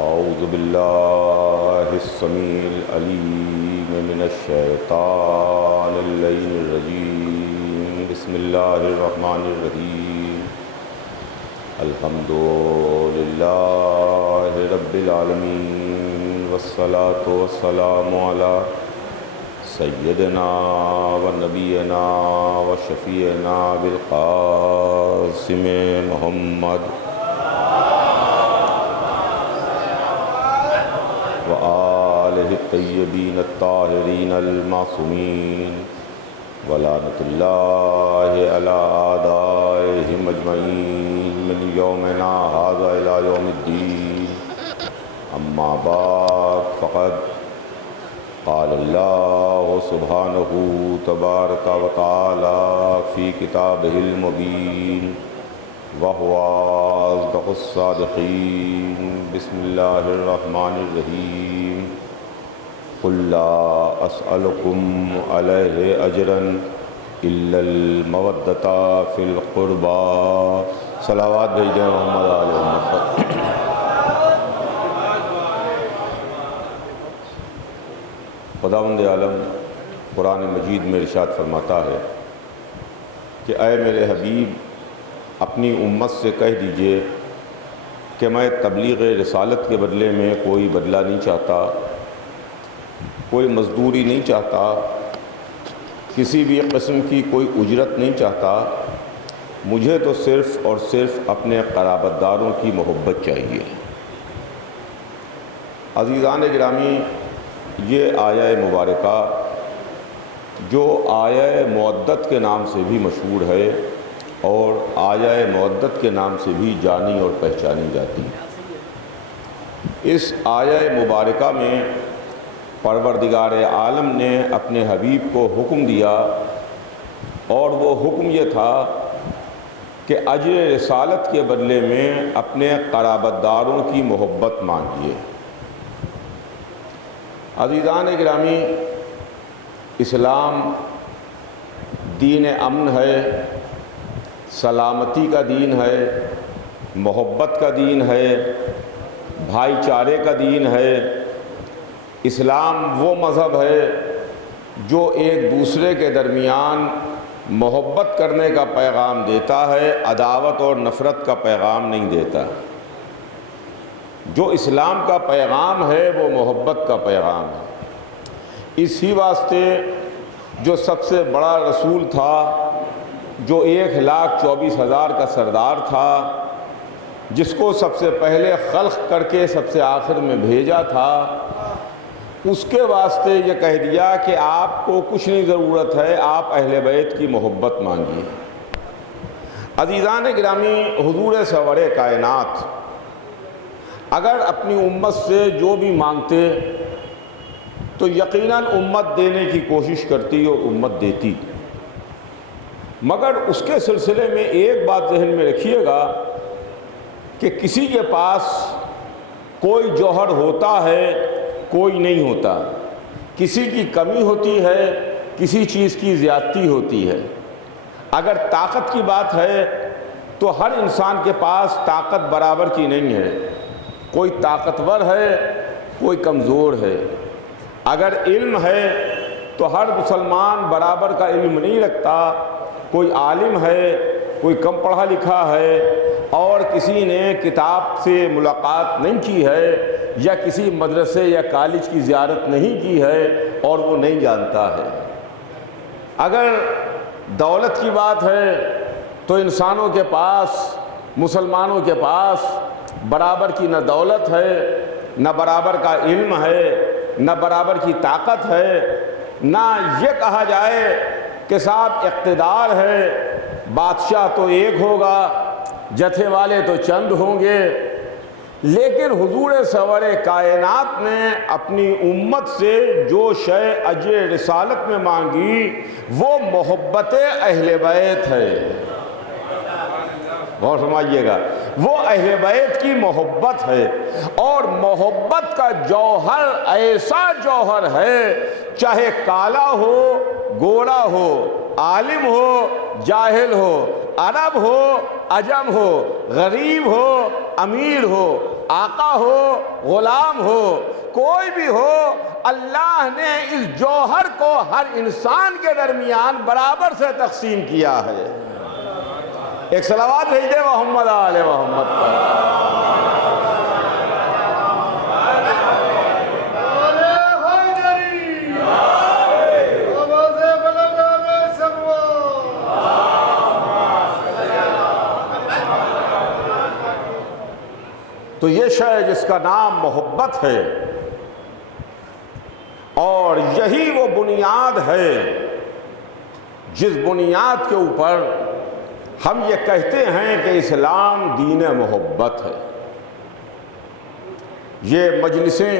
اعوذ باللہ السمیع العلیم من الشیطان اللعین الرجیم بسم اللہ الرحمن الرحیم الحمد للہ رب العالمین والصلاة والسلام علی سیدنا و نبینا و شفیعنا بالقاسم محمد وآلہ الطیبین الطاہرین المعصومین ولعنۃ اللہ علی اعدائہم اجمعین من یومنا ھذا الی یوم الدین اما بعد فقد قال اللہ سبحانہ تبارک و تعالی فی کتابہ المبین وَهُوَ أَصْدَقُ الصَّادِقِينَ بسم اللہ الرحمن الرحیم قُلْ لَا أَسْأَلُكُمْ عَلَيْهِ أَجْرًا إِلَّا الْمَوَدَّةَ فِي الْقُرْبَى صلوات بھیجیں محمد آل محمد۔ خداوند عالم قرآن مجید میں ارشاد فرماتا ہے کہ اے میرے حبیب اپنی امت سے کہہ دیجئے کہ میں تبلیغ رسالت کے بدلے میں کوئی بدلہ نہیں چاہتا، کوئی مزدوری نہیں چاہتا، کسی بھی قسم کی کوئی اجرت نہیں چاہتا، مجھے تو صرف اور صرف اپنے قرابت داروں کی محبت چاہیے۔ عزیزان گرامی، یہ آیہ مبارکہ جو آیہ مودت کے نام سے بھی مشہور ہے اور آیہ مودت کے نام سے بھی جانی اور پہچانی جاتی ہے، اس آیہ مبارکہ میں پروردگار عالم نے اپنے حبیب کو حکم دیا، اور وہ حکم یہ تھا کہ اجر رسالت کے بدلے میں اپنے قرابت داروں کی محبت مانگیے۔ عزیزان گرامی، اسلام دین امن ہے، سلامتی کا دین ہے، محبت کا دین ہے، بھائی چارے کا دین ہے۔ اسلام وہ مذہب ہے جو ایک دوسرے کے درمیان محبت کرنے کا پیغام دیتا ہے، عداوت اور نفرت کا پیغام نہیں دیتا۔ جو اسلام کا پیغام ہے وہ محبت کا پیغام ہے۔ اسی واسطے جو سب سے بڑا رسول تھا، جو 1,24,000 کا سردار تھا، جس کو سب سے پہلے خلق کر کے سب سے آخر میں بھیجا تھا، اس کے واسطے یہ کہہ دیا کہ آپ کو کچھ نہیں ضرورت ہے، آپ اہل بیت کی محبت مانگیے۔ عزیزان گرامی، حضور سرور کائنات اگر اپنی امت سے جو بھی مانگتے تو یقیناً امت دینے کی کوشش کرتی اور امت دیتی، مگر اس کے سلسلے میں ایک بات ذہن میں رکھیے گا کہ کسی کے پاس کوئی جوہر ہوتا ہے، کوئی نہیں ہوتا، کسی کی کمی ہوتی ہے، کسی چیز کی زیادتی ہوتی ہے۔ اگر طاقت کی بات ہے تو ہر انسان کے پاس طاقت برابر کی نہیں ہے، کوئی طاقتور ہے، کوئی کمزور ہے۔ اگر علم ہے تو ہر مسلمان برابر کا علم نہیں رکھتا، کوئی عالم ہے، کوئی کم پڑھا لکھا ہے، اور کسی نے کتاب سے ملاقات نہیں کی ہے، یا کسی مدرسے یا کالج کی زیارت نہیں کی ہے اور وہ نہیں جانتا ہے۔ اگر دولت کی بات ہے تو انسانوں کے پاس، مسلمانوں کے پاس برابر کی نہ دولت ہے، نہ برابر کا علم ہے، نہ برابر کی طاقت ہے، نہ یہ کہا جائے کہ صاحب اقتدار ہے، بادشاہ تو ایک ہوگا، جتھے والے تو چند ہوں گے۔ لیکن حضور سرور کائنات نے اپنی امت سے جو شے اجر رسالت میں مانگی وہ محبت اہل بیت ہے۔ غور فرمائیے گا، وہ اہل بیت کی محبت ہے، اور محبت کا جوہر ایسا جوہر ہے، چاہے کالا ہو، گورا ہو، عالم ہو، جاہل ہو، عرب ہو، عجم ہو، غریب ہو، امیر ہو، آقا ہو غلام ہو کوئی بھی ہو، اللہ نے اس جوہر کو ہر انسان کے درمیان برابر سے تقسیم کیا ہے۔ ایک صلوات بھیج دے محمد آل محمد پر۔ تو یہ شے جس کا نام محبت ہے، اور یہی وہ بنیاد ہے جس بنیاد کے اوپر ہم یہ کہتے ہیں کہ اسلام دین محبت ہے۔ یہ مجلسیں،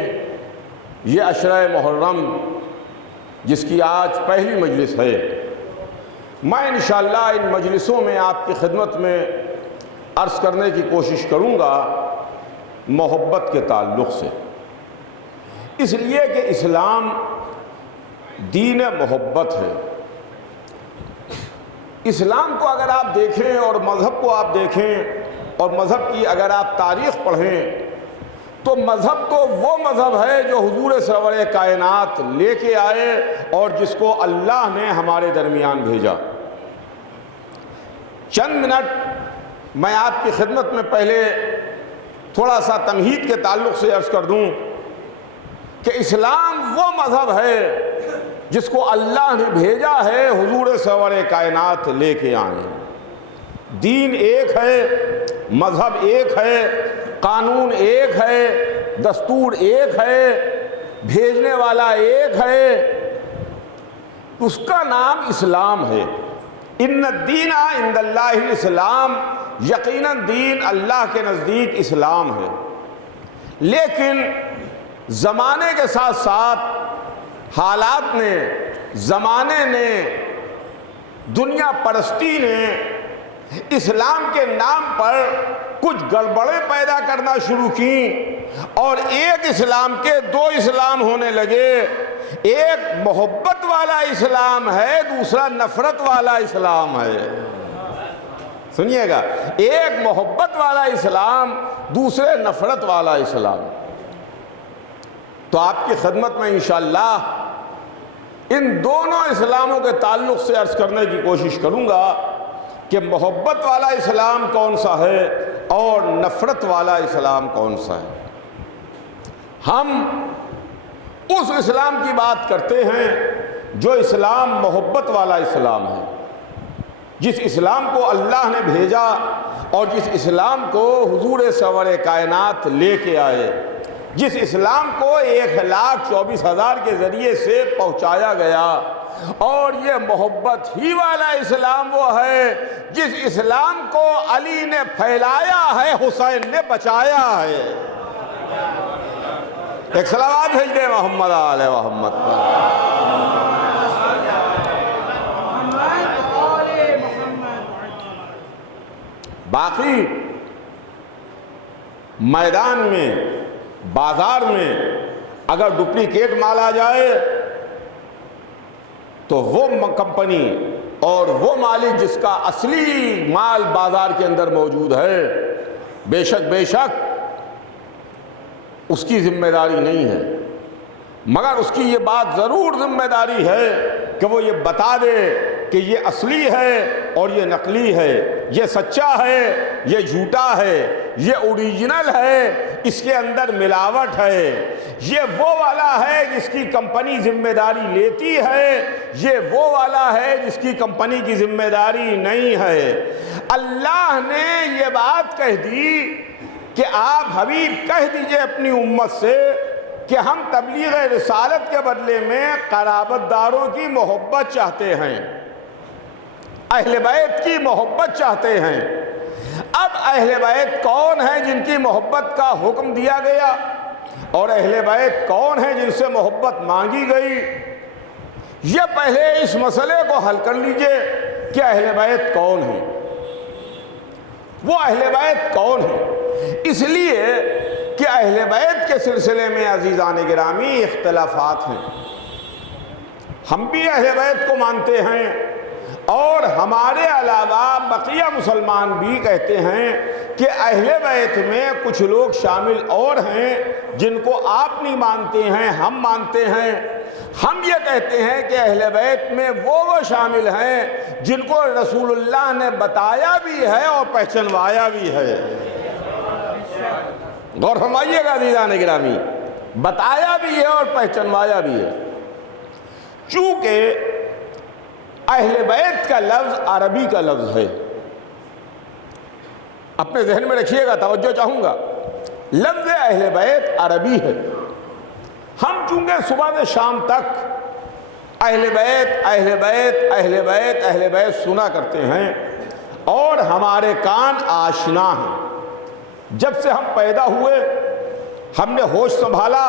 یہ عشرہ محرم جس کی آج پہلی مجلس ہے، میں انشاءاللہ ان مجلسوں میں آپ کی خدمت میں عرض کرنے کی کوشش کروں گا محبت کے تعلق سے، اس لیے کہ اسلام دین محبت ہے۔ اسلام کو اگر آپ دیکھیں اور مذہب کو آپ دیکھیں اور مذہب کی اگر آپ تاریخ پڑھیں تو مذہب تو وہ مذہب ہے جو حضور سرور کائنات لے کے آئے اور جس کو اللہ نے ہمارے درمیان بھیجا۔ چند منٹ میں آپ کی خدمت میں پہلے تھوڑا سا تمہید کے تعلق سے عرض کر دوں کہ اسلام وہ مذہب ہے جس کو اللہ نے بھیجا ہے، حضور سرور کائنات لے کے آئے۔ دین ایک ہے، مذہب ایک ہے، قانون ایک ہے، دستور ایک ہے، بھیجنے والا ایک ہے، اس کا نام اسلام ہے۔ ان الدین عند اللہ الاسلام، یقیناً دین اللہ کے نزدیک اسلام ہے۔ لیکن زمانے کے ساتھ ساتھ حالات نے، زمانے نے، دنیا پرستی نے اسلام کے نام پر کچھ گڑبڑیں پیدا کرنا شروع کی، اور ایک اسلام کے دو اسلام ہونے لگے۔ ایک محبت والا اسلام ہے، دوسرا نفرت والا اسلام ہے۔ سنیے گا، ایک محبت والا اسلام، دوسرے نفرت والا اسلام۔ تو آپ کی خدمت میں انشاءاللہ ان دونوں اسلاموں کے تعلق سے عرض کرنے کی کوشش کروں گا کہ محبت والا اسلام کون سا ہے اور نفرت والا اسلام کون سا ہے۔ ہم اس اسلام کی بات کرتے ہیں جو اسلام محبت والا اسلام ہے، جس اسلام کو اللہ نے بھیجا اور جس اسلام کو حضور سرور کائنات لے کے آئے، جس اسلام کو 1,24,000 کے ذریعے سے پہنچایا گیا۔ اور یہ محبت ہی والا اسلام وہ ہے جس اسلام کو علی نے پھیلایا ہے، حسین نے بچایا ہے۔ ایک صلوات بھیج دیں محمد آل محمد پر۔ باقی میدان میں، بازار میں اگر ڈپلیکیٹ مال آ جائے تو وہ کمپنی اور وہ مالک جس کا اصلی مال بازار کے اندر موجود ہے، بے شک اس کی ذمہ داری نہیں ہے، مگر اس کی یہ بات ضرور ذمہ داری ہے کہ وہ یہ بتا دے کہ یہ اصلی ہے اور یہ نقلی ہے، یہ سچا ہے، یہ جھوٹا ہے، یہ اوریجنل ہے، اس کے اندر ملاوٹ ہے، یہ وہ والا ہے جس کی کمپنی ذمہ داری لیتی ہے، یہ وہ والا ہے جس کی کمپنی کی ذمہ داری نہیں ہے۔ اللہ نے یہ بات کہہ دی کہ آپ حبیب کہہ دیجئے اپنی امت سے کہ ہم تبلیغ رسالت کے بدلے میں قرابت داروں کی محبت چاہتے ہیں، اہل بیت کی محبت چاہتے ہیں۔ اب اہل بیت کون ہیں جن کی محبت کا حکم دیا گیا، اور اہل بیت کون ہیں جن سے محبت مانگی گئی؟ یہ پہلے اس مسئلے کو حل کر لیجئے کہ اہل بیت کون ہیں، وہ اہل بیت کون ہیں۔ اس لیے کہ اہل بیت کے سلسلے میں عزیزان گرامی اختلافات ہیں۔ ہم بھی اہل بیت کو مانتے ہیں، اور ہمارے علاوہ بقیہ مسلمان بھی کہتے ہیں کہ اہل بیت میں کچھ لوگ شامل اور ہیں جن کو آپ نہیں مانتے ہیں، ہم مانتے ہیں۔ ہم یہ کہتے ہیں کہ اہل بیت میں وہ شامل ہیں جن کو رسول اللہ نے بتایا بھی ہے اور پہچنوایا بھی ہے۔ غور فرمائیے گا عزیزان گرامی، بتایا بھی ہے اور پہچنوایا بھی ہے۔ چونکہ اہل بیت کا لفظ عربی کا لفظ ہے، اپنے ذہن میں رکھیے گا، توجہ چاہوں گا، لفظ اہل بیت عربی ہے۔ ہم چونکہ صبح سے شام تک اہل بیت اہل بیت اہل بیت اہل بیت سنا کرتے ہیں اور ہمارے کان آشنا ہیں۔ جب سے ہم پیدا ہوئے، ہم نے ہوش سنبھالا،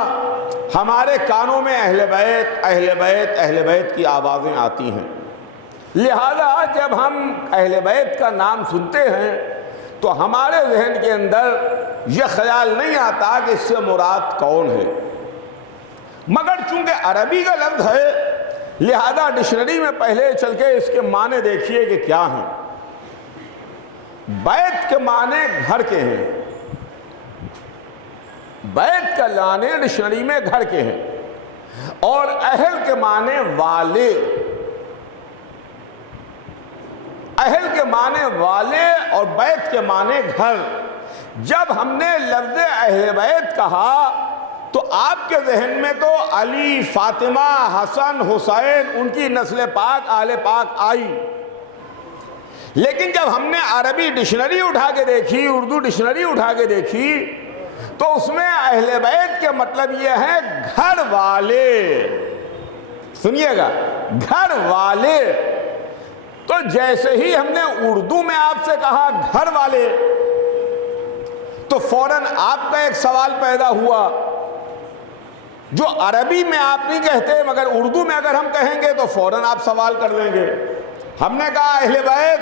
ہمارے کانوں میں اہل بیت اہل بیت اہل بیت کی آوازیں آتی ہیں۔ لہذا جب ہم اہل بیت کا نام سنتے ہیں تو ہمارے ذہن کے اندر یہ خیال نہیں آتا کہ اس سے مراد کون ہے، مگر چونکہ عربی کا لفظ ہے لہذا ڈکشنری میں پہلے چل کے اس کے معنی دیکھیے کہ کیا ہیں۔ بیت کے معنی گھر کے ہیں، بیت کا معنی ڈکشنری میں گھر کے ہیں، اور اہل کے معنی والے، اہل کے معنی والے اور بیت کے معنی گھر۔ جب ہم نے لفظ اہل بیت کہا تو آپ کے ذہن میں تو علی، فاطمہ، حسن، حسین، ان کی نسل پاک، آل پاک آئی، لیکن جب ہم نے عربی ڈکشنری اٹھا کے دیکھی، اردو ڈکشنری اٹھا کے دیکھی، تو اس میں اہل بیت کے مطلب یہ ہے گھر والے۔ سنیے گا، گھر والے۔ تو جیسے ہی ہم نے اردو میں آپ سے کہا گھر والے تو فوراً آپ کا ایک سوال پیدا ہوا جو عربی میں آپ نہیں کہتے مگر اردو میں اگر ہم کہیں گے تو فوراً آپ سوال کر لیں گے۔ ہم نے کہا اہل بیت،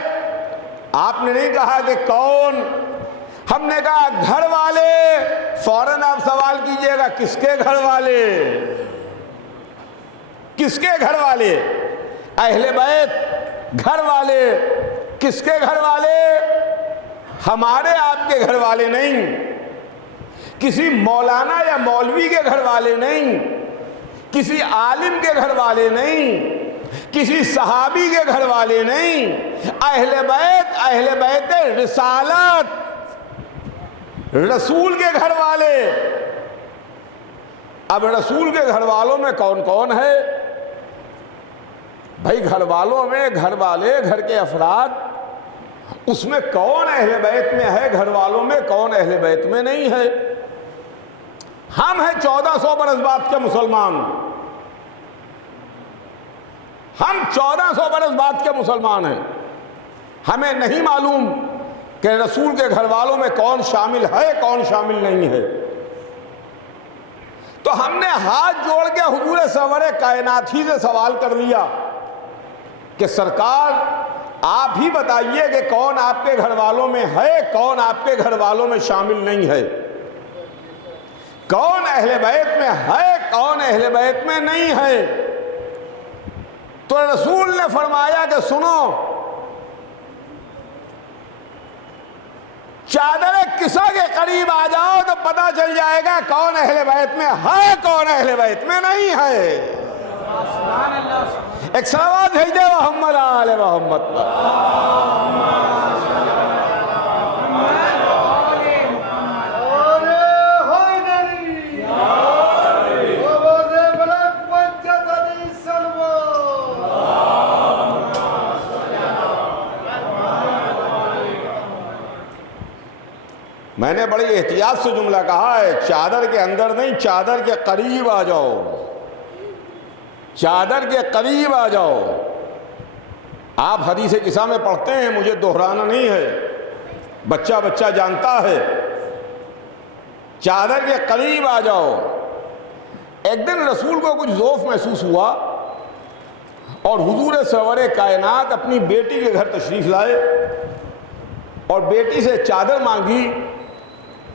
آپ نے نہیں کہا کہ کون، ہم نے کہا گھر والے، فوراً آپ سوال کیجئے گا کس کے گھر والے، کس کے گھر والے؟ اہل بیت گھر والے، کس کے گھر والے؟ ہمارے آپ کے گھر والے نہیں، کسی مولانا یا مولوی کے گھر والے نہیں، کسی عالم کے گھر والے نہیں، کسی صحابی کے گھر والے نہیں۔ اہل بیت رسالت، رسول کے گھر والے۔ اب رسول کے گھر والوں میں کون کون ہے؟ بھائی گھر والوں میں گھر والے، گھر کے افراد، اس میں کون اہل بیت میں ہے، گھر والوں میں کون اہل بیت میں نہیں ہے؟ ہم ہیں 1400 برس بعد کے مسلمان، ہم 1400 برس بعد کے مسلمان ہیں۔ ہمیں نہیں معلوم کہ رسول کے گھر والوں میں کون شامل ہے، کون شامل نہیں ہے۔ تو ہم نے ہاتھ جوڑ کے حضور سرور کائنات ہی سے سوال کر لیا کہ سرکار آپ ہی بتائیے کہ کون آپ کے گھر والوں میں ہے، کون آپ کے گھر والوں میں شامل نہیں ہے، کون اہل بیت میں ہے، کون اہل بیت میں نہیں ہے۔ تو رسول نے فرمایا کہ سنو، چادر قصہ کے قریب آ جاؤ تو پتہ چل جائے گا کون اہل بیت میں ہے، کون اہل بیت میں نہیں ہے۔ ایک صلوات بھیج دے محمد آل محمد پر۔ میں نے بڑی احتیاط سے جملہ کہا ہے، چادر کے اندر نہیں، چادر کے قریب آ جاؤ، چادر کے قریب آ جاؤ۔ آپ حدیث قصہ میں پڑھتے ہیں، مجھے دہرانا نہیں ہے، بچہ بچہ جانتا ہے۔ چادر کے قریب آ جاؤ۔ ایک دن رسول کو کچھ ذوف محسوس ہوا اور حضور سرور کائنات اپنی بیٹی کے گھر تشریف لائے اور بیٹی سے چادر مانگی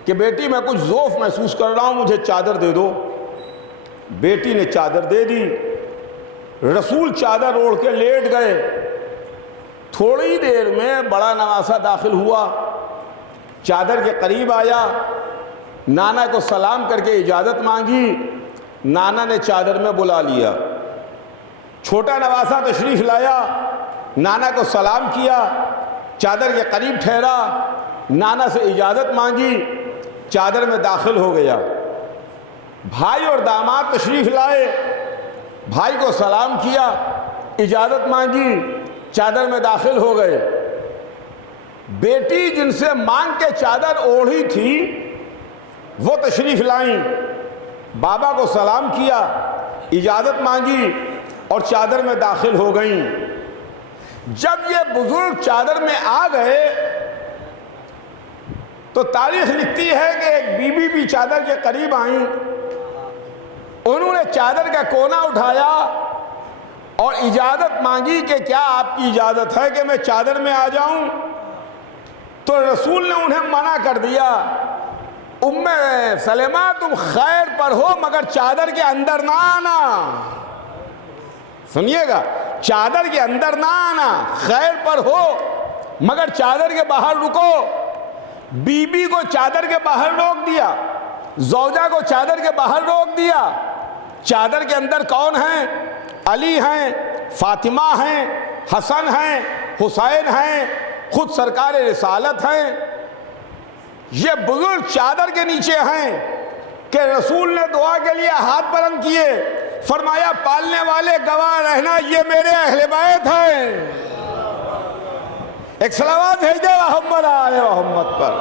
کہ بیٹی میں کچھ ذوف محسوس کر رہا ہوں، مجھے چادر دے دو۔ بیٹی نے چادر دے دی، رسول چادر اوڑھ کے لیٹ گئے۔ تھوڑی دیر میں بڑا نواسہ داخل ہوا، چادر کے قریب آیا، نانا کو سلام کر کے اجازت مانگی، نانا نے چادر میں بلا لیا۔ چھوٹا نواسا تشریف لایا، نانا کو سلام کیا، چادر کے قریب ٹھہرا، نانا سے اجازت مانگی، چادر میں داخل ہو گیا۔ بھائی اور داماد تشریف لائے، بھائی کو سلام کیا، اجازت مانگی، چادر میں داخل ہو گئے۔ بیٹی جن سے مانگ کے چادر اوڑھی تھی وہ تشریف لائیں، بابا کو سلام کیا، اجازت مانگی اور چادر میں داخل ہو گئیں۔ جب یہ بزرگ چادر میں آ گئے تو تاریخ لکھتی ہے کہ ایک بی بی بھی چادر کے قریب آئیں، انہوں نے چادر کا کونا اٹھایا اور اجازت مانگی کہ کیا آپ کی اجازت ہے کہ میں چادر میں آ جاؤں؟ تو رسول نے انہیں منع کر دیا، ام سلمہ تم خیر پر ہو مگر چادر کے اندر نہ آنا۔ سنیے گا، چادر کے اندر نہ آنا، خیر پر ہو مگر چادر کے باہر رکو۔ بی بی کو چادر کے باہر روک دیا، زوجہ کو چادر کے باہر روک دیا۔ چادر کے اندر کون ہیں؟ علی ہیں، فاطمہ ہیں، حسن ہیں، حسین ہیں، خود سرکار رسالت ہیں۔ یہ بزرگ چادر کے نیچے ہیں کہ رسول نے دعا کے لیے ہاتھ بلند کیے، فرمایا پالنے والے گواہ رہنا یہ میرے اہل بیت ہیں۔ ایک صلوات بھیجے محمد آل محمد پر۔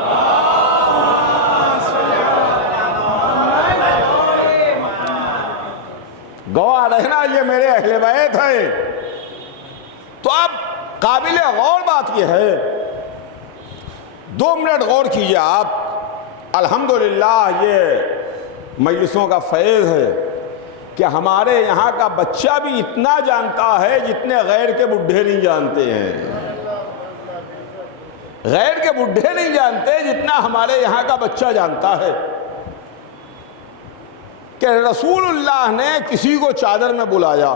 گواہ رہنا یہ میرے اہل بیت ہیں۔ تو اب قابل غور بات یہ ہے، 2 منٹ غور کیجئے آپ، الحمدللہ یہ مجلسوں کا فیض ہے کہ ہمارے یہاں کا بچہ بھی اتنا جانتا ہے جتنے غیر کے بڈھے نہیں جانتے ہیں۔ غیر کے بڈھے نہیں جانتے جتنا ہمارے یہاں کا بچہ جانتا ہے کہ رسول اللہ نے کسی کو چادر میں بلایا،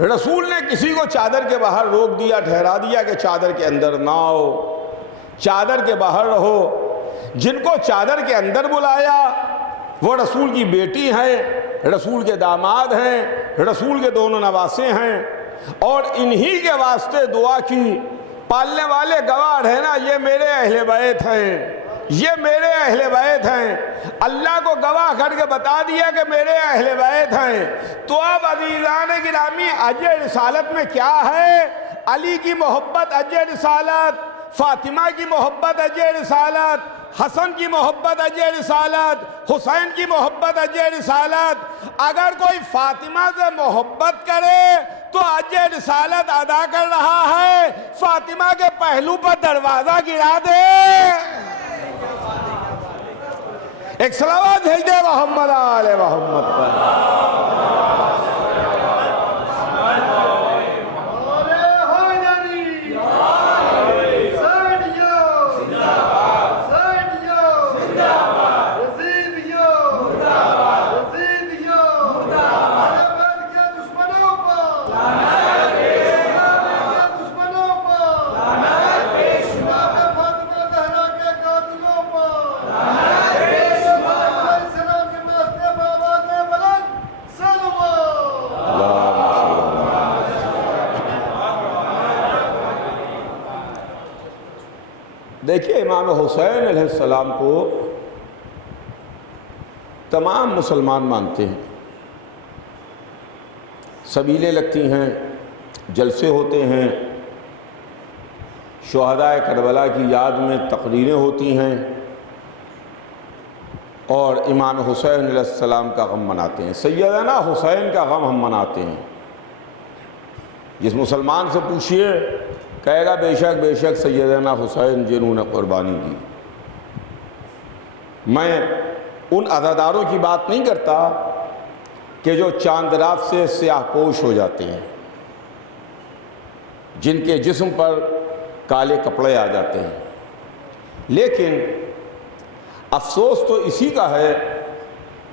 رسول نے کسی کو چادر کے باہر روک دیا، ٹھہرا دیا کہ چادر کے اندر نہ آؤ، چادر کے باہر رہو۔ جن کو چادر کے اندر بلایا وہ رسول کی بیٹی ہیں، رسول کے داماد ہیں، رسول کے دونوں نواسے ہیں، اور انہی کے واسطے دعا کی، پالنے والے گواہ رہنا یہ میرے اہل بیت ہیں، یہ میرے اہل بیت ہیں۔ اللہ کو گواہ کر کے بتا دیا کہ میرے اہل بیت ہیں۔ تو اب عزیزان گرامی اجر رسالت میں کیا ہے؟ علی کی محبت اجر رسالت، فاطمہ کی محبت اجر رسالت، حسن کی محبت اجر رسالت، حسین کی محبت اجر رسالت۔ اگر کوئی فاطمہ سے محبت کرے تو اجر رسالت ادا کر رہا ہے، فاطمہ کے پہلو پر دروازہ گرا دے۔ ایک صلوات بھیج دے محمد آل محمد پر۔ دیکھیے امام حسین علیہ السلام کو تمام مسلمان مانتے ہیں، سبیلیں لگتی ہیں، جلسے ہوتے ہیں، شہدائے کربلا کی یاد میں تقریریں ہوتی ہیں، اور امام حسین علیہ السلام کا غم مناتے ہیں۔ سیدنا حسین کا غم ہم مناتے ہیں۔ جس مسلمان سے پوچھئے کہے گا بے شک سیدنا حسین جنہوں نے قربانی دی۔ میں ان عزاداروں کی بات نہیں کرتا کہ جو چاند رات سے سیاہ پوش ہو جاتے ہیں، جن کے جسم پر کالے کپڑے آ جاتے ہیں، لیکن افسوس تو اسی کا ہے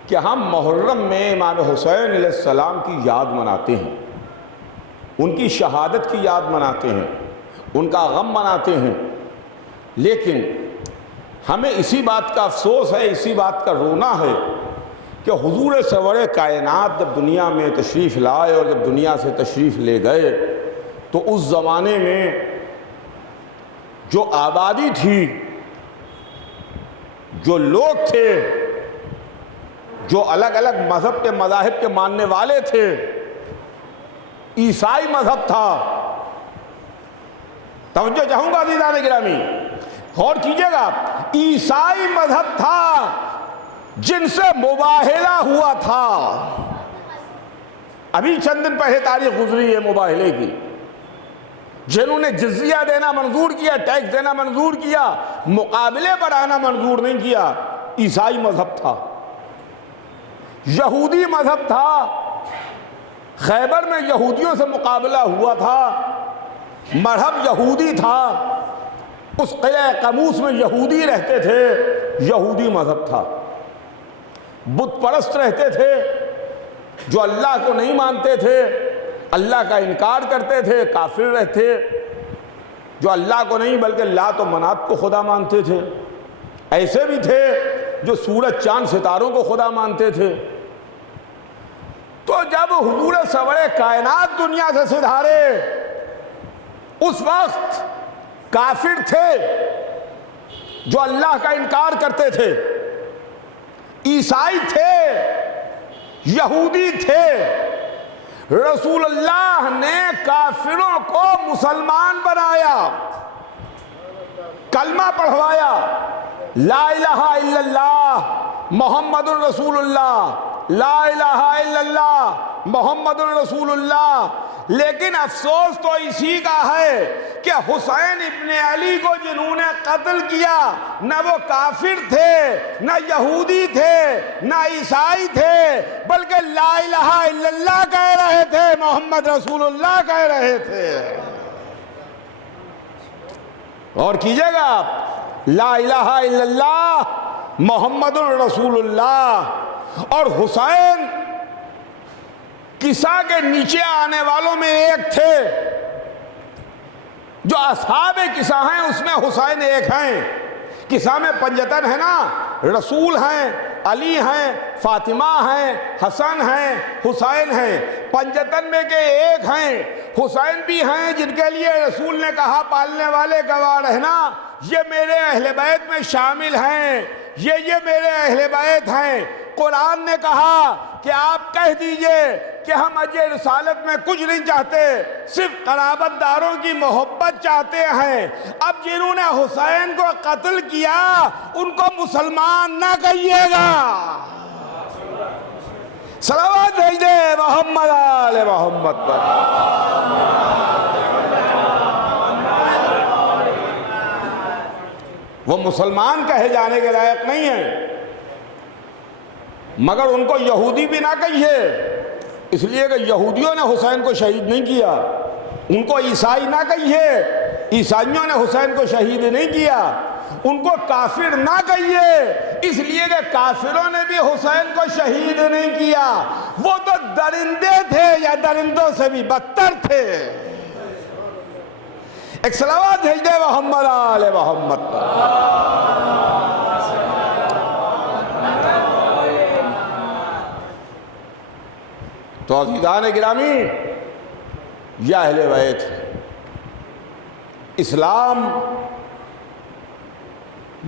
کہ ہم محرم میں امام حسین علیہ السلام کی یاد مناتے ہیں، ان کی شہادت کی یاد مناتے ہیں، ان کا غم مناتے ہیں، لیکن ہمیں اسی بات کا افسوس ہے، اسی بات کا رونا ہے کہ حضور سرور کائنات جب دنیا میں تشریف لائے اور جب دنیا سے تشریف لے گئے تو اس زمانے میں جو آبادی تھی، جو لوگ تھے، جو الگ الگ مذہب کے مذاہب کے ماننے والے تھے، عیسائی مذہب تھا. توجہ چاہوں گا عزیزان گرامی، غور کیجئے گا، عیسائی مذہب تھا جن سے مباہلہ ہوا تھا. ابھی چند دن پہلے تاریخ گزری ہے مباہلے کی. جنہوں نے جزیہ دینا منظور کیا، ٹیکس دینا منظور کیا، مقابلے پر آنا منظور نہیں کیا، عیسائی مذہب تھا، یہودی مذہب تھا. خیبر میں یہودیوں سے مقابلہ ہوا تھا، مذہب یہودی تھا، اس قلعہ قموس میں یہودی رہتے تھے، یہودی مذہب تھا. بت پرست رہتے تھے، جو اللہ کو نہیں مانتے تھے، اللہ کا انکار کرتے تھے، کافر رہتے. جو اللہ کو نہیں بلکہ لات و منات کو خدا مانتے تھے. ایسے بھی تھے جو سورج چاند ستاروں کو خدا مانتے تھے. تو جب حضور سرور کائنات دنیا سے سدھارے، اس وقت کافر تھے جو اللہ کا انکار کرتے تھے، عیسائی تھے، یہودی تھے. رسول اللہ نے کافروں کو مسلمان بنایا، کلمہ پڑھوایا، لا الہ الا اللہ محمد الرسول اللہ، لا الہ الا اللہ محمد الرسول اللہ. لیکن افسوس تو اسی کا ہے کہ حسین ابن علی کو جنہوں نے قتل کیا، نہ وہ کافر تھے، نہ یہودی تھے، نہ عیسائی تھے، بلکہ لا الہ الا اللہ کہہ رہے تھے، محمد رسول اللہ کہہ رہے تھے. اور کیجئے گا آپ، لا الہ الا اللہ محمد رسول اللہ. اور حسین کسا کے نیچے آنے والوں میں ایک تھے. جو اصحاب کسا ہیں اس میں حسین ایک ہیں. کسا میں پنجتن ہے نا، رسول ہیں، علی ہیں، فاطمہ ہیں، حسن ہیں، حسین ہیں. پنجتن میں کے ایک ہیں، حسین بھی ہیں جن کے لیے رسول نے کہا پالنے والے گواہ رہنا، یہ میرے اہل بیت میں شامل ہیں، یہ میرے اہل بیت ہیں. قرآن نے کہا کہ آپ کہہ دیجئے کہ ہم اجر رسالت میں کچھ نہیں چاہتے، صرف قرابت داروں کی محبت چاہتے ہیں. اب جنہوں نے حسین کو قتل کیا ان کو مسلمان نہ کہیے گا. صلوات بھیج دے محمد آل محمد پر. وہ مسلمان کہے جانے کے لائق نہیں ہیں، مگر ان کو یہودی بھی نہ کہیے، اس لیے کہ یہودیوں نے حسین کو شہید نہیں کیا. ان کو عیسائی نہ کہیے، عیسائیوں نے حسین کو شہید نہیں کیا. ان کو کافر نہ کہیے، اس لیے کہ کافروں نے بھی حسین کو شہید نہیں کیا. وہ تو درندے تھے یا درندوں سے بھی بدتر تھے. ایک صلوات بھیج دے محمد آل محمد پر. تو عزیزان گرامی، یہ اہل بیت ہے. اسلام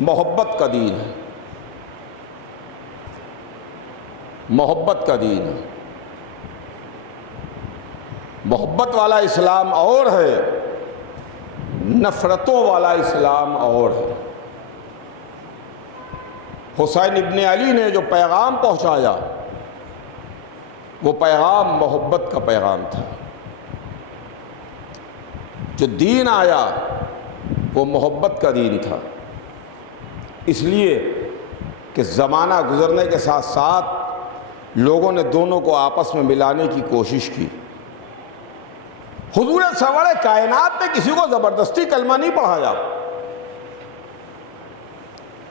محبت کا دین ہے، محبت کا دین ہے. محبت والا اسلام اور ہے، نفرتوں والا اسلام اور ہے. حسین ابن علی نے جو پیغام پہنچایا وہ پیغام محبت کا پیغام تھا. جو دین آیا وہ محبت کا دین تھا. اس لیے کہ زمانہ گزرنے کے ساتھ ساتھ لوگوں نے دونوں کو آپس میں ملانے کی کوشش کی. حضور سرور کائنات نے کسی کو زبردستی کلمہ نہیں پڑھایا.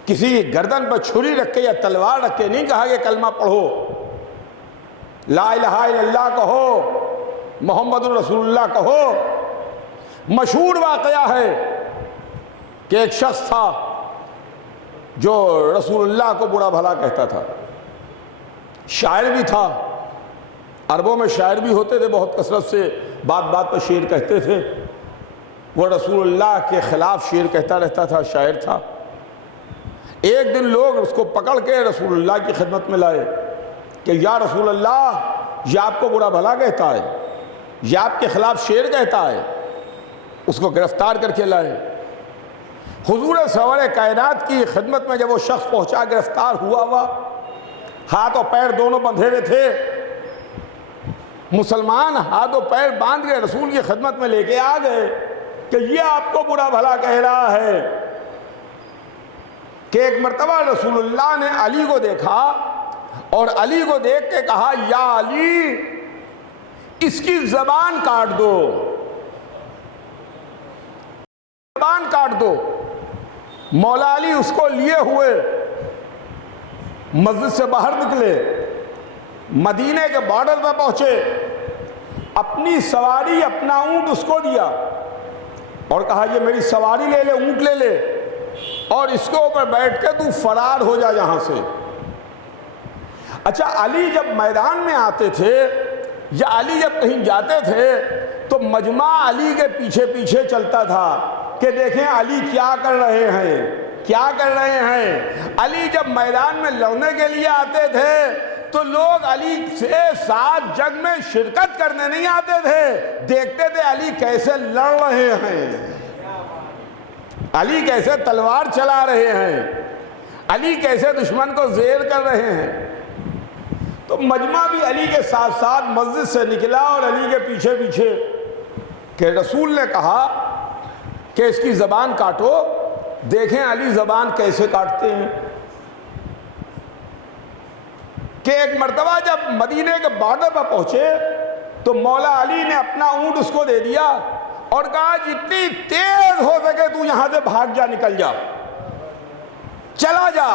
کسی گردن پر چھری رکھ کے یا تلوار رکھ کے نہیں کہا کہ کلمہ پڑھو، لا الہ الا اللہ کہو، محمد الرسول اللہ کہو. مشہور واقعہ ہے کہ کہ ایک شخص تھا جو رسول اللہ کو برا بھلا کہتا تھا، شاعر بھی تھا، عربوں میں شاعر بھی ہوتے تھے، بہت کثرت سے بات بات پر شعر کہتے تھے، وہ رسول اللہ کے خلاف شعر کہتا رہتا تھا، شاعر تھا۔ ایک دن لوگ اس کو پکڑ کے رسول اللہ کی خدمت میں لائے کہ یا رسول اللہ، یہ آپ کو برا بھلا کہتا ہے، یہ آپ کے خلاف شعر کہتا ہے۔ اس کو گرفتار کر کے لائے۔ حضور سرور کائنات کی خدمت میں جب وہ شخص پہنچا، گرفتار ہوا ہاتھ اور پیر دونوں بندھے ہوئے تھے، مسلمان ہاتھ و پیر باندھ کے رسول کی خدمت میں لے کے آ گئے کہ یہ آپ کو برا بھلا کہہ رہا ہے۔ کہ ایک مرتبہ رسول اللہ نے علی کو دیکھا اور علی کو دیکھ کے کہا یا علی، اس کی زبان کاٹ دو، زبان کاٹ دو۔ مولا علی اس کو لیے ہوئے مسجد سے باہر نکلے، مدینے کے بارڈر پر پہنچے، اپنی سواری اپنا اونٹ اس کو دیا اور کہا یہ میری سواری لے لے، اونٹ لے لے، اور اس کے اوپر بیٹھ کے تو فرار ہو جا یہاں سے۔ اچھا، علی جب میدان میں آتے تھے یا علی جب کہیں جاتے تھے تو مجمع علی کے پیچھے پیچھے چلتا تھا کہ دیکھیں علی کیا کر رہے ہیں، کیا کر رہے ہیں۔ علی جب میدان میں لڑنے کے لیے آتے تھے تو لوگ علی سے ساتھ جنگ میں شرکت کرنے نہیں آتے تھے، دیکھتے تھے علی کیسے لڑ رہے ہیں، علی کیسے تلوار چلا رہے ہیں، علی کیسے دشمن کو زیر کر رہے ہیں۔ تو مجمع بھی علی کے ساتھ ساتھ مسجد سے نکلا اور علی کے پیچھے پیچھے، کہ رسول نے کہا کہ اس کی زبان کاٹو، دیکھیں علی زبان کیسے کاٹتے ہیں۔ کہ ایک مرتبہ جب مدینے کے بارڈر پر پہنچے تو مولا علی نے اپنا اونٹ اس کو دے دیا اور کہا جتنی تیز ہو سکے تو یہاں سے بھاگ جا، نکل جا، چلا جا۔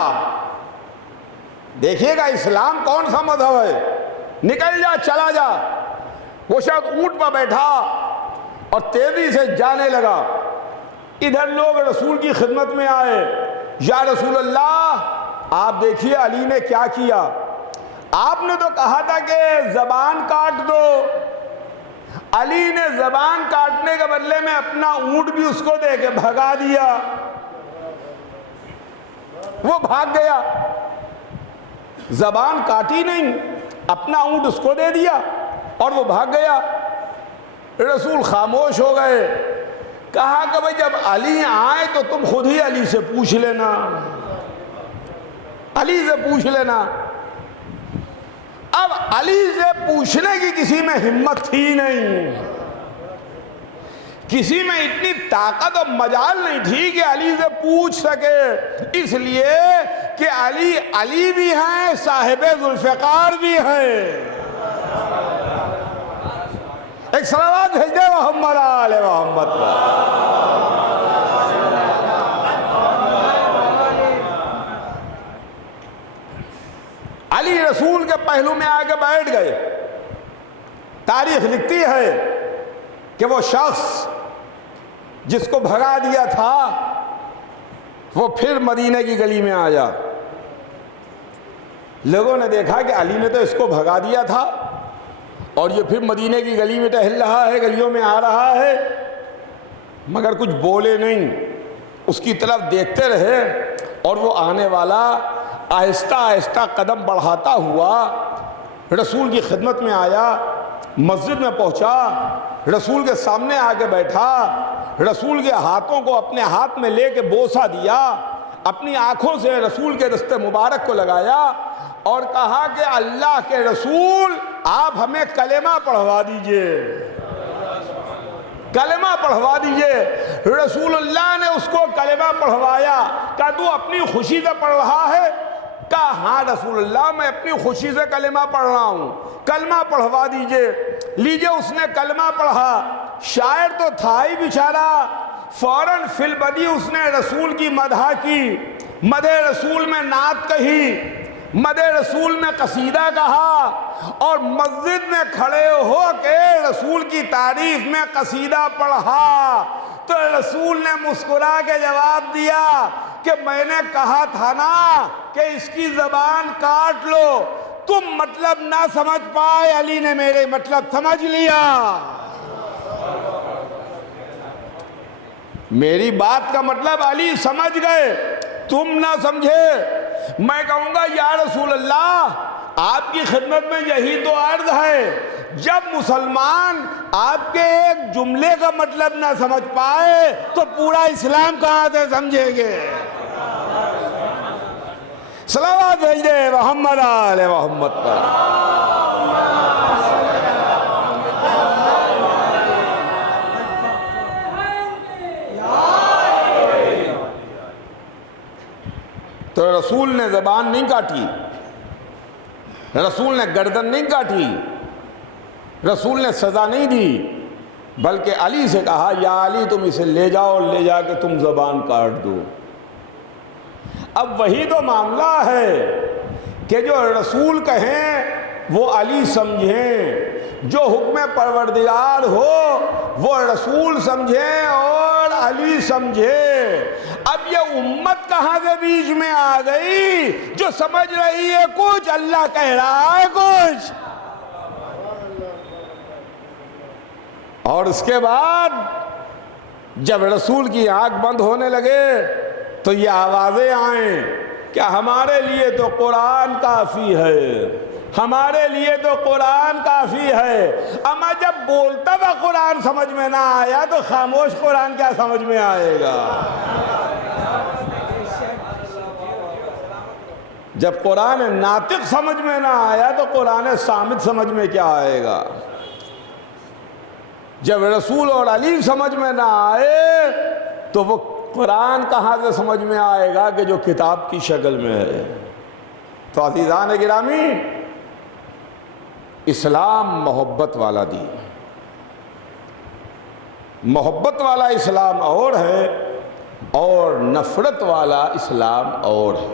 دیکھیے گا اسلام کون سا مذہب ہے، نکل جا، چلا جا۔ وہ شخص اونٹ پر بیٹھا اور تیزی سے جانے لگا۔ ادھر لوگ رسول کی خدمت میں آئے، یا رسول اللہ آپ دیکھیے علی نے کیا کیا، آپ نے تو کہا تھا کہ زبان کاٹ دو۔ علی نے زبان کاٹنے کے بدلے میں اپنا اونٹ بھی اس کو دے کے بھگا دیا، وہ بھاگ گیا، زبان کاٹی نہیں، اپنا اونٹ اس کو دے دیا اور وہ بھاگ گیا۔ رسول خاموش ہو گئے، کہا کہ بھئی جب علی آئے تو تم خود ہی علی سے پوچھ لینا، علی سے پوچھ لینا۔ اب علی سے پوچھنے کی کسی میں ہمت تھی نہیں، کسی میں اتنی طاقت اور مجال نہیں تھی کہ علی سے پوچھ سکے، اس لیے کہ علی بھی ہیں، صاحب ذوالفقار بھی ہیں۔ ایک صلوات بھیج دے محمد آل محمد۔ علی رسول کے پہلو میں آ کے بیٹھ گئے۔ تاریخ لکھتی ہے کہ وہ شخص جس کو بھگا دیا تھا وہ پھر مدینے کی گلی میں آیا۔ لوگوں نے دیکھا کہ علی نے تو اس کو بھگا دیا تھا اور یہ پھر مدینے کی گلی میں ٹہل رہا ہے، گلیوں میں آ رہا ہے، مگر کچھ بولے نہیں، اس کی طرف دیکھتے رہے۔ اور وہ آنے والا آہستہ آہستہ قدم بڑھاتا ہوا رسول کی خدمت میں آیا، مسجد میں پہنچا، رسول کے سامنے آ کے بیٹھا، رسول کے ہاتھوں کو اپنے ہاتھ میں لے کے بوسہ دیا، اپنی آنکھوں سے رسول کے دست مبارک کو لگایا اور کہا کہ اللہ کے رسول آپ ہمیں کلمہ پڑھوا دیجئے، کلمہ پڑھوا دیجئے۔ رسول اللہ نے اس کو کلمہ پڑھوایا۔ کہا تو اپنی خوشی سے پڑھ رہا ہے؟ کہا ہاں رسول اللہ میں اپنی خوشی سے کلمہ پڑھ رہا ہوں، کلمہ پڑھوا دیجئے۔ لیجئے، اس نے کلمہ پڑھا۔ شاعر تو تھا ہی بیچارہ، فوراً فی البدی اس نے رسول کی مدح کی، مدح رسول میں نعت کہی، مد رسول میں قصیدہ کہا اور مسجد میں کھڑے ہو کے رسول کی تعریف میں قصیدہ پڑھا تو رسول نے مسکرا کے جواب دیا کہ میں نے کہا تھا نا کہ اس کی زبان کاٹ لو، تم مطلب نہ سمجھ پائے، علی نے میرے مطلب سمجھ لیا۔ میری بات کا مطلب علی سمجھ گئے، تم نہ سمجھے۔ میں کہوں گا یا رسول اللہ آپ کی خدمت میں یہی تو عرض ہے، جب مسلمان آپ کے ایک جملے کا مطلب نہ سمجھ پائے تو پورا اسلام کہاں سے سمجھیں گے؟ صلوات بھیجے محمد آل محمد پر۔ تو رسول نے زبان نہیں کاٹی، رسول نے گردن نہیں کاٹی، رسول نے سزا نہیں دی، بلکہ علی سے کہا یا علی تم اسے لے جاؤ اور لے جا کے تم زبان کاٹ دو۔ اب وہی تو معاملہ ہے کہ جو رسول کہیں وہ علی سمجھیں، جو حکم پروردگار ہو وہ رسول سمجھیں اور علی سمجھے۔ اب یہ امت کہاں سے بیچ میں آ گئی جو سمجھ رہی ہے کچھ، اللہ کہہ رہا ہے کچھ۔ اور اس کے بعد جب رسول کی آنکھ بند ہونے لگے تو یہ آوازیں آئیں کہ ہمارے لیے تو قرآن کافی ہے، ہمارے لیے تو قرآن کافی ہے۔ اما جب بولتا ہوا قرآن سمجھ میں نہ آیا تو خاموش قرآن کیا سمجھ میں آئے گا؟ جب قرآن ناطق سمجھ میں نہ آیا تو قرآن صامت سمجھ میں کیا آئے گا؟ جب رسول اور علی سمجھ میں نہ آئے تو وہ قرآن کہاں سے سمجھ میں آئے گا کہ جو کتاب کی شکل میں ہے؟ تو عزیزان گرامی، اسلام محبت والا دین، محبت والا اسلام اور ہے اور نفرت والا اسلام اور ہے۔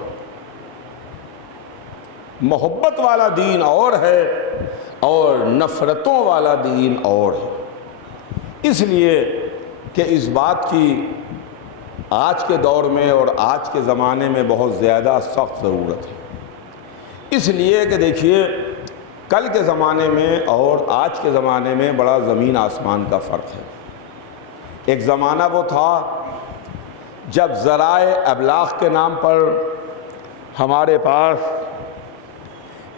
محبت والا دین اور ہے اور نفرتوں والا دین اور ہے۔ اس لیے کہ اس بات کی آج کے دور میں اور آج کے زمانے میں بہت زیادہ سخت ضرورت ہے۔ اس لیے کہ دیکھیے کل کے زمانے میں اور آج کے زمانے میں بڑا زمین آسمان کا فرق ہے۔ ایک زمانہ وہ تھا جب ذرائع ابلاغ کے نام پر ہمارے پاس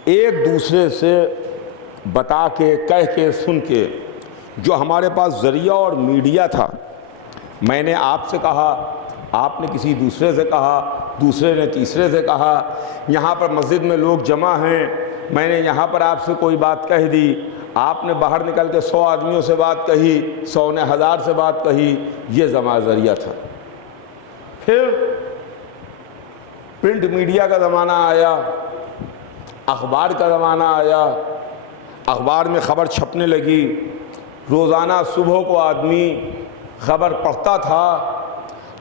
ایک دوسرے سے بتا کے کہہ کے سن کے جو ہمارے پاس ذریعہ اور میڈیا تھا، میں نے آپ سے کہا، آپ نے کسی دوسرے سے کہا، دوسرے نے تیسرے سے کہا، یہاں پر مسجد میں لوگ جمع ہیں، میں نے یہاں پر آپ سے کوئی بات کہہ دی، آپ نے باہر نکل کے 100 آدمیوں سے بات کہی، 100 نے 1000 سے بات کہی، یہ ذریعہ تھا۔ پھر پرنٹ میڈیا کا زمانہ آیا، اخبار کا زمانہ آیا، اخبار میں خبر چھپنے لگی، روزانہ صبح کو آدمی خبر پڑھتا تھا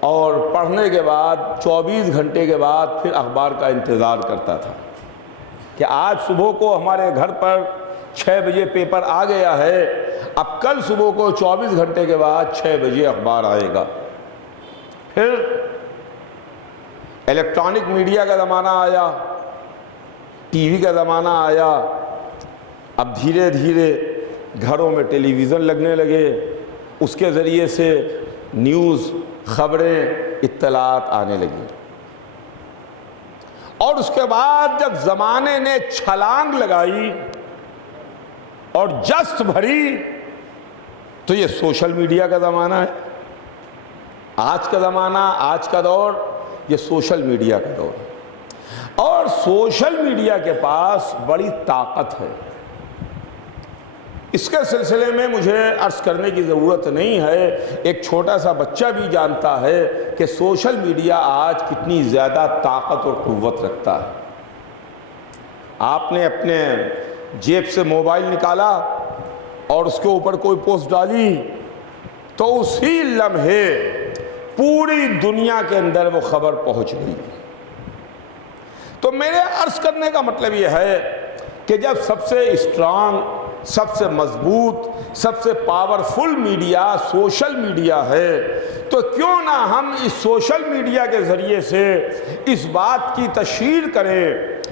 اور پڑھنے کے بعد 24 گھنٹے کے بعد پھر اخبار کا انتظار کرتا تھا کہ آج صبح کو ہمارے گھر پر 6 بجے پیپر آ گیا ہے، اب کل صبح کو 24 گھنٹے کے بعد 6 بجے اخبار آئے گا۔ پھر الیکٹرانک میڈیا کا زمانہ آیا، ٹی وی کا زمانہ آیا، اب دھیرے دھیرے گھروں میں ٹیلی ویژن لگنے لگے، اس کے ذریعے سے نیوز، خبریں، اطلاعات آنے لگی۔ اور اس کے بعد جب زمانے نے چھلانگ لگائی اور جست بھری تو یہ سوشل میڈیا کا زمانہ ہے۔ آج کا زمانہ، آج کا دور یہ سوشل میڈیا کا دور ہے، اور سوشل میڈیا کے پاس بڑی طاقت ہے۔ اس کے سلسلے میں مجھے عرض کرنے کی ضرورت نہیں ہے، ایک چھوٹا سا بچہ بھی جانتا ہے کہ سوشل میڈیا آج کتنی زیادہ طاقت اور قوت رکھتا ہے۔ آپ نے اپنے جیب سے موبائل نکالا اور اس کے اوپر کوئی پوسٹ ڈالی تو اسی لمحے پوری دنیا کے اندر وہ خبر پہنچ گئی۔ تو تو میرے عرض کرنے کا مطلب یہ ہے کہ جب سب سے اسٹرانگ، سب سے مضبوط، سب سے پاورفل میڈیا سوشل میڈیا ہے، تو کیوں نہ ہم اس سوشل میڈیا کے ذریعے سے اس بات کی تشہیر کریں،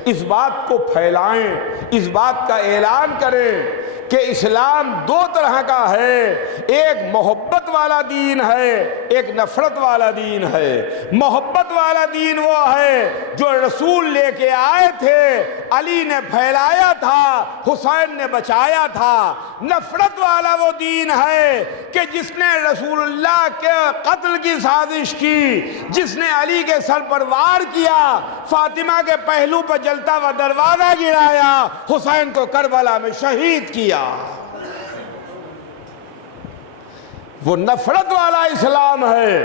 اس بات کو پھیلائیں، اس بات کا اعلان کریں کہ اسلام دو طرح کا ہے، ایک محبت والا دین ہے، ایک نفرت والا دین ہے۔ محبت والا دین وہ ہے جو رسول لے کے آئے تھے، علی نے پھیلایا تھا، حسین نے بچایا تھا۔ نفرت والا وہ دین ہے کہ جس نے رسول اللہ کے قتل کی سازش کی، جس نے علی کے سر پر وار کیا، فاطمہ کے پہلو پر جلتا ہوا دروازہ گرایا، حسین کو کربلا میں شہید کیا۔ وہ نفرت والا اسلام ہے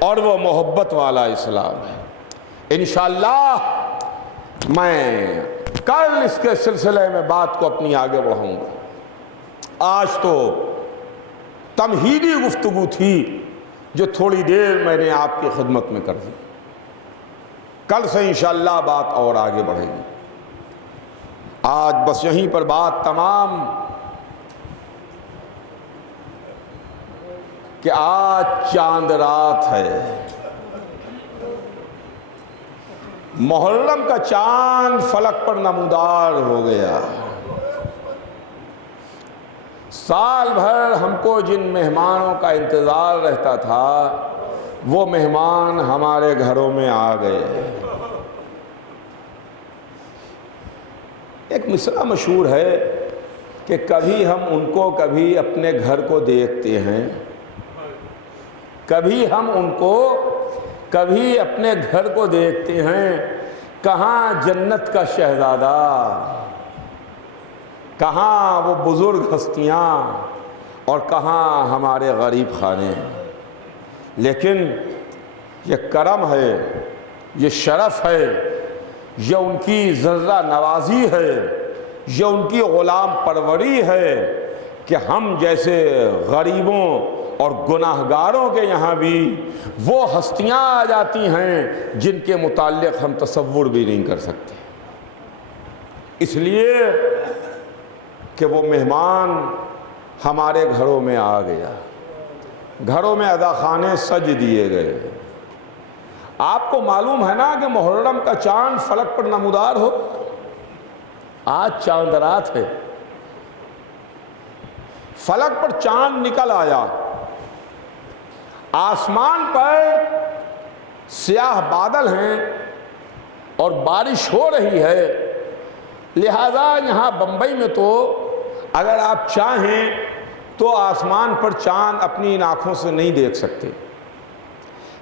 اور وہ محبت والا اسلام ہے۔ انشاءاللہ میں کل اس کے سلسلے میں بات کو اپنی آگے بڑھاؤں گا۔ آج تو تمہیدی گفتگو تھی جو تھوڑی دیر میں نے آپ کی خدمت میں کر دی، کل سے انشاءاللہ بات اور آگے بڑھے گی۔ آج بس یہیں پر بات تمام کہ آج چاند رات ہے، محرم کا چاند فلک پر نمودار ہو گیا۔ سال بھر ہم کو جن مہمانوں کا انتظار رہتا تھا وہ مہمان ہمارے گھروں میں آ گئے۔ ایک مصرع مشہور ہے کہ کبھی ہم ان کو کبھی اپنے گھر کو دیکھتے ہیں، کبھی ہم ان کو کبھی اپنے گھر کو دیکھتے ہیں، کہاں جنت کا شہزادہ، کہاں وہ بزرگ ہستیاں اور کہاں ہمارے غریب خانے۔ لیکن یہ کرم ہے، یہ شرف ہے، یہ ان کی ذرہ نوازی ہے، یہ ان کی غلام پروری ہے کہ ہم جیسے غریبوں اور گناہگاروں کے یہاں بھی وہ ہستیاں آ جاتی ہیں جن کے متعلق ہم تصور بھی نہیں کر سکتے۔ اس لیے کہ وہ مہمان ہمارے گھروں میں آ گیا، گھروں میں عزاخانے سج دیے گئے۔ آپ کو معلوم ہے نا کہ محرم کا چاند فلک پر نمودار ہو، آج چاند رات ہے، فلک پر چاند نکل آیا، آسمان پر سیاہ بادل ہیں اور بارش ہو رہی ہے۔ لہذا یہاں بمبئی میں تو اگر آپ چاہیں تو آسمان پر چاند اپنی ان آنکھوں سے نہیں دیکھ سکتے،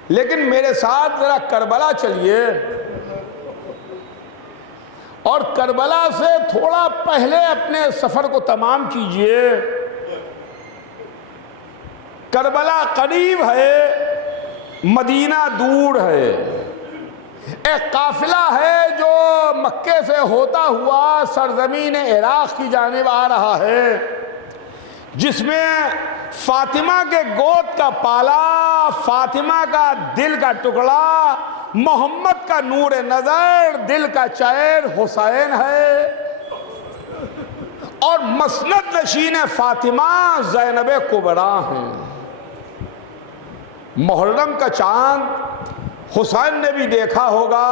لیکن میرے ساتھ ذرا کربلا چلیے اور کربلا سے تھوڑا پہلے اپنے سفر کو تمام کیجئے۔ کربلا قریب ہے، مدینہ دور ہے۔ ایک قافلہ ہے جو مکے سے ہوتا ہوا سرزمین عراق کی جانب آ رہا ہے، جس میں فاطمہ کے گود کا پالا، فاطمہ کا دل کا ٹکڑا، محمد کا نور نظر، دل کا چیر حسین ہے، اور مسند نشین فاطمہ زینب کبریٰ ہیں۔ محرم کا چاند حسین نے بھی دیکھا ہوگا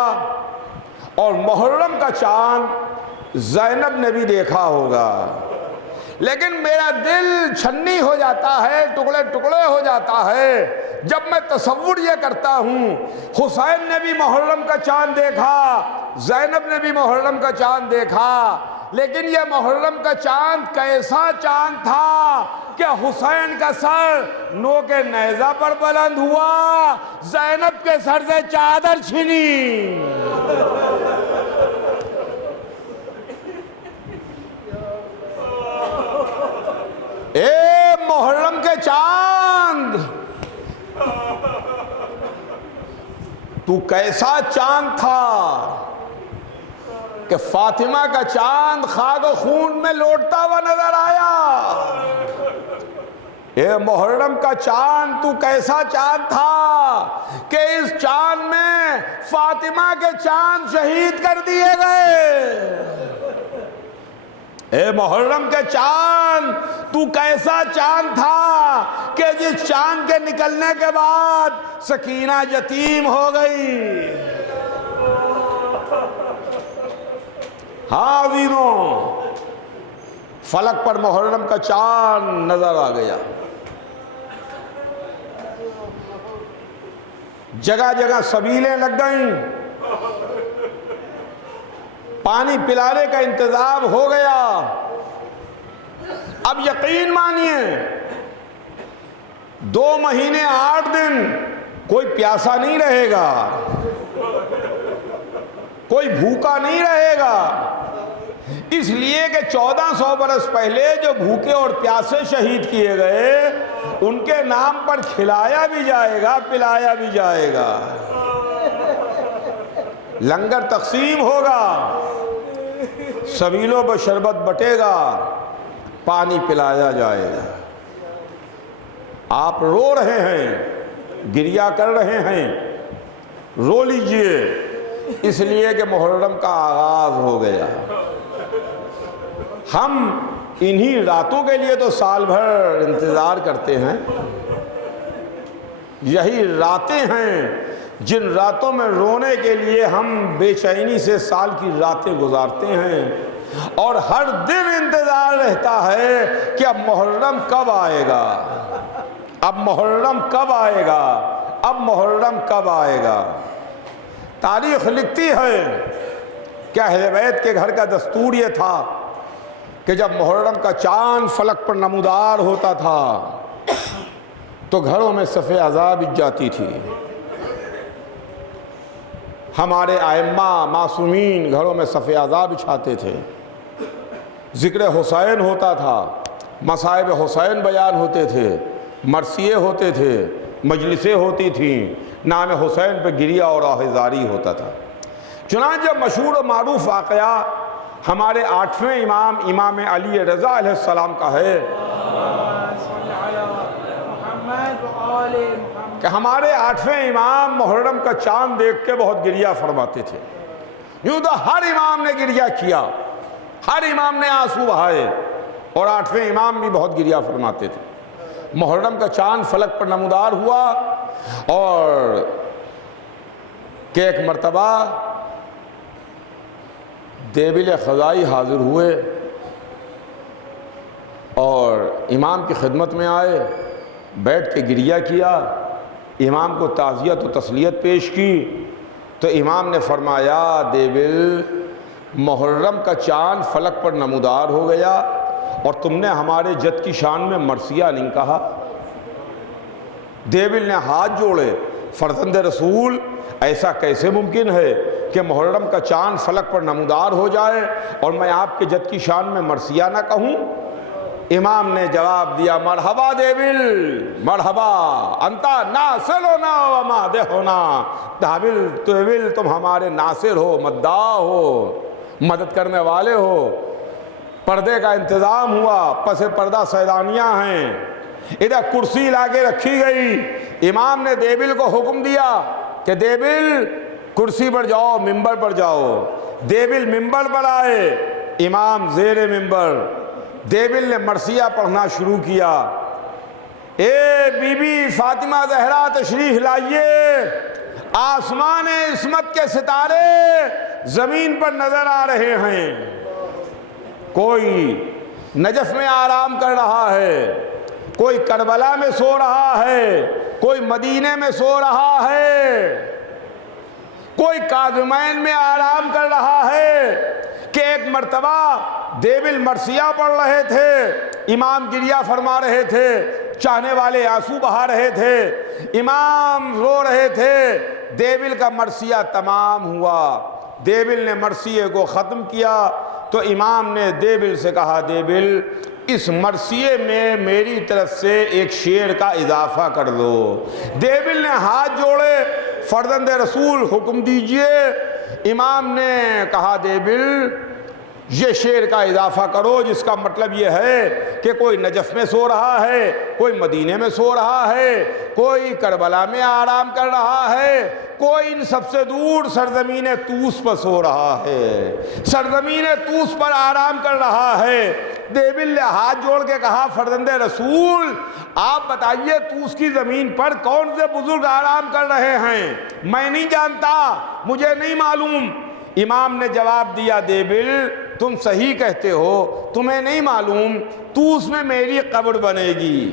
اور محرم کا چاند زینب نے بھی دیکھا ہوگا، لیکن میرا دل چھنی ہو جاتا ہے، ٹکڑے ٹکڑے ہو جاتا ہے جب میں تصور یہ کرتا ہوں حسین نے بھی محرم کا چاند دیکھا، زینب نے بھی محرم کا چاند دیکھا، لیکن یہ محرم کا چاند کیسا چاند تھا کہ حسین کا سر نوک نیزہ پر بلند ہوا، زینب کے سر سے چادر چھنی۔ اے محرم کے چاند، تو کیسا چاند تھا کہ فاطمہ کا چاند خاک و خون میں لوٹتا ہوا نظر آیا۔ اے محرم کا چاند تو کیسا چاند تھا کہ اس چاند میں فاطمہ کے چاند شہید کر دیے گئے۔ اے محرم کے چاند تو کیسا چاند تھا کہ جس چاند کے نکلنے کے بعد سکینہ یتیم ہو گئی۔ ہاں عزیزوں، فلک پر محرم کا چاند نظر آ گیا۔ جگہ جگہ سبیلیں لگ گئیں، پانی پلانے کا انتظام ہو گیا۔ اب یقین مانیے 2 مہینے 8 دن کوئی پیاسا نہیں رہے گا، کوئی بھوکا نہیں رہے گا، اس لیے کہ 1400 برس پہلے جو بھوکے اور پیاسے شہید کیے گئے ان کے نام پر کھلایا بھی جائے گا، پلایا بھی جائے گا، لنگر تقسیم ہوگا، سبیلوں پر شربت بٹے گا، پانی پلایا جائے گا۔ آپ رو رہے ہیں، گریہ کر رہے ہیں، رو لیجئے، اس لیے کہ محرم کا آغاز ہو گیا۔ ہم انہی راتوں کے لیے تو سال بھر انتظار کرتے ہیں، یہی راتیں ہیں جن راتوں میں رونے کے لیے ہم بے چینی سے سال کی راتیں گزارتے ہیں، اور ہر دن انتظار رہتا ہے کہ اب محرم کب آئے گا، اب محرم کب آئے گا، اب محرم کب آئے گا۔ تاریخ لکھتی ہے کہ اہل بیت کے گھر کا دستور یہ تھا کہ جب محرم کا چاند فلک پر نمودار ہوتا تھا تو گھروں میں صف عزا بچھ جاتی تھی۔ ہمارے ائمہ معصومین گھروں میں صف عزا بچھاتے تھے، ذکر حسین ہوتا تھا، مصائب حسین بیان ہوتے تھے، مرثیے ہوتے تھے، مجلسیں ہوتی تھیں، نام حسین پہ گریہ اور آہزاری ہوتا تھا۔ چنانچہ مشہور و معروف واقعہ ہمارے 8ویں امام امام علی رضا علیہ السلام کا ہے کہ ہمارے 8ویں امام محرم کا چاند دیکھ کے بہت گریہ فرماتے تھے۔ یوں تو ہر امام نے گریہ کیا، ہر امام نے آنسو بہائے، اور 8ویں امام بھی بہت گریہ فرماتے تھے۔ محرم کا چاند فلک پر نمودار ہوا اور کہ ایک مرتبہ دیبل خزائی حاضر ہوئے اور امام کی خدمت میں آئے، بیٹھ کے گریہ کیا، امام کو تعزیت و تسلیت پیش کی، تو امام نے فرمایا دیبل محرم کا چاند فلک پر نمودار ہو گیا اور تم نے ہمارے جد کی شان میں مرثیہ نہیں کہا۔ دیبل نے ہاتھ جوڑے، فرزند رسول ایسا کیسے ممکن ہے کہ محرم کا چاند فلک پر نمودار ہو جائے اور میں آپ کے جد کی شان میں مرثیہ نہ کہوں؟ امام نے جواب دیا، مرحبا دیبل، مرحبا، انتا ناصرنا و مادحنا، دیبل تم ہمارے ناصر ہو، مداح ہو، مدد کرنے والے ہو۔ پردے کا انتظام ہوا، پس پردہ سیدانیاں ہیں، ادھر کرسی لا کے رکھی گئی۔ امام نے دیبل کو حکم دیا کہ دیبل کرسی پر جاؤ، ممبر پر جاؤ۔ دیبل ممبر پر آئے، امام زیر ممبر۔ دیبل نے مرثیہ پڑھنا شروع کیا، اے بی بی فاطمہ زہرا تشریف لائیے، آسمان عصمت کے ستارے زمین پر نظر آ رہے ہیں، کوئی نجف میں آرام کر رہا ہے، کوئی کربلا میں سو رہا ہے، کوئی مدینے میں سو رہا ہے، کوئی کاظمین میں آرام کر رہا ہے۔ کہ ایک مرتبہ دیبل مرثیہ پڑھ رہے تھے، امام گریہ فرما رہے تھے، چاہنے والے آنسو بہا رہے تھے، امام رو رہے تھے، دیبل کا مرثیہ تمام ہوا۔ دیبل نے مرثیے کو ختم کیا تو امام نے دیبل سے کہا، دیبل اس مرثیے میں میری طرف سے ایک شعر کا اضافہ کر دو۔ دیبل نے ہاتھ جوڑے، فرزند رسول حکم دیجئے۔ امام نے کہا، دیبل یہ شعر کا اضافہ کرو جس کا مطلب یہ ہے کہ کوئی نجف میں سو رہا ہے، کوئی مدینے میں سو رہا ہے، کوئی کربلا میں آرام کر رہا ہے، کوئی ان سب سے دور سرزمین طوس پر سو رہا ہے، سرزمین طوس پر آرام کر رہا ہے۔ دیبل نے ہاتھ جوڑ کے کہا فرزند رسول آپ بتائیے طوس کی زمین پر کون سے بزرگ آرام کر رہے ہیں؟ میں نہیں جانتا، مجھے نہیں معلوم۔ امام نے جواب دیا دیبل تم صحیح کہتے ہو، تمہیں نہیں معلوم، طوس میں میری قبر بنے گی،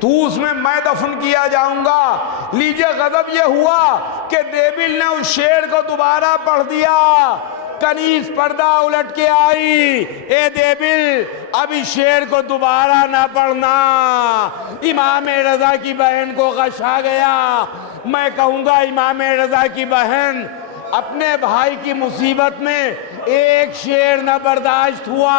طوس میں دفن کیا جاؤں گا۔ لیجئے غضب یہ ہوا کہ دیبل نے اس شعر کو دوبارہ پڑھ دیا۔ کنیز پردہ الٹ کے آئی، اے دیبل اب اس شعر کو دوبارہ نہ پڑھنا۔ امام رضا کی بہن کو غش آ گیا۔ میں کہوں گا امام رضا کی بہن اپنے بھائی کی مصیبت میں ایک شعر نہ برداشت ہوا۔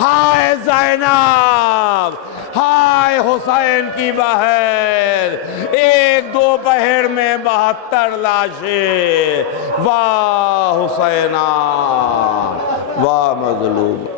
ہائے زینب، ہائے حسین کی بہن، ایک دو پہر میں 72 لاشیں، واہ حسینہ واہ مظلوم۔